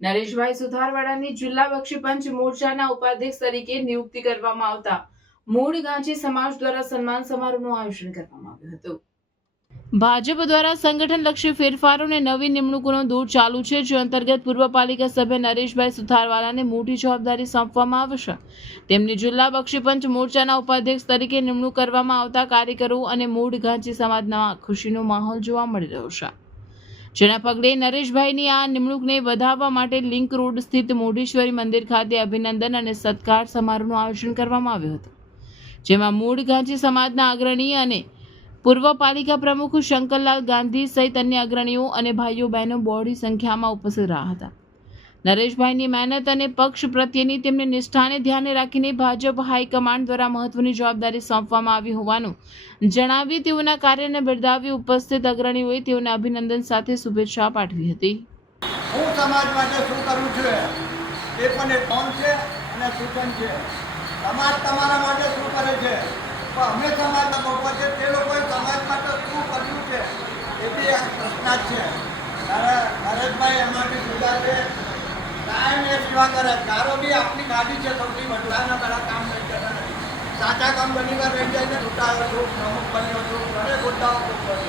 નરેશભાઈ સુથારવાડાની જિલ્લા બક્ષીપંચ મોરચાના ઉપાધ્યક્ષ તરીકે નિયુક્તિ કરવામાં આવતા મૂળ ગાંચી સમાજ દ્વારા સન્માન સમારોહનું આયોજન કરવામાં આવ્યું હતું। ભાજપ દ્વારા સંગઠનલક્ષી ફેરફારોને નવી નિમણૂકોનો દોર ચાલુ છે, જે અંતર્ગત પૂર્વ પાલિકા સભ્ય નરેશભાઈ સુથારવાલાને મોટી જવાબદારી સોંપવામાં આવશે। તેમની જિલ્લા બક્ષીપંચ મોરચાના ઉપાધ્યક્ષ તરીકે નિમણૂક કરવામાં આવતા કાર્યકરો અને મૂળ ગાંચી સમાજમાં ખુશીનો માહોલ જોવા મળી રહ્યો છે, જેના પગલે નરેશભાઈની આ નિમણૂકને વધાવવા માટે લિંક રોડ સ્થિત મોઢેશ્વરી મંદિર ખાતે અભિનંદન અને સત્કાર સમારોહનું આયોજન કરવામાં આવ્યું હતું, જેમાં મૂળ ગાંચી સમાજના અગ્રણી અને પૂર્વ પાલિકા પ્રમુખ શંકરલાલ ગાંધી સહિત અન્ય અગ્રણીઓ અને ભાઈઓ બહેનો બહોળી સંખ્યામાં ઉપસ્થિત રહ્યા હતા। નરેશભાઈની મહેનત અને પક્ષ પ્રત્યેની તેમની નિષ્ઠાને ધ્યાને રાખીને ભાજપ હાઈકમાન્ડ દ્વારા મહત્વની જવાબદારી સોંપવામાં આવી હોવાનું જણાવી તેઓના કાર્યને બિરદાવી ઉપસ્થિત અગ્રણીઓએ તેઓને અભિનંદન સાથે શુભેચ્છા પાઠવી હતી। હું સમાજ માટે શું કરું છું એ પણ એક કોણ છે અને સૂચન છે। સમાજ તમારા માટે શું કરે છે, અમે સમાજના લોકો છે, તે લોકોએ સમાજ માટે શું કર્યું છે એ બી એક પ્રશ્ન જ છે। નરેશભાઈ એમાંથી જુદા છે, કાયમ એ સેવા કરે। તારો બી આપની ગાડી છે, સૌથી બધાના બધા કામ નહીં કરે, સાચા કામ બની રહી જાય ને, છૂટા છું, પ્રમુખ બન્યો છું, ઘરે ગોટાઓ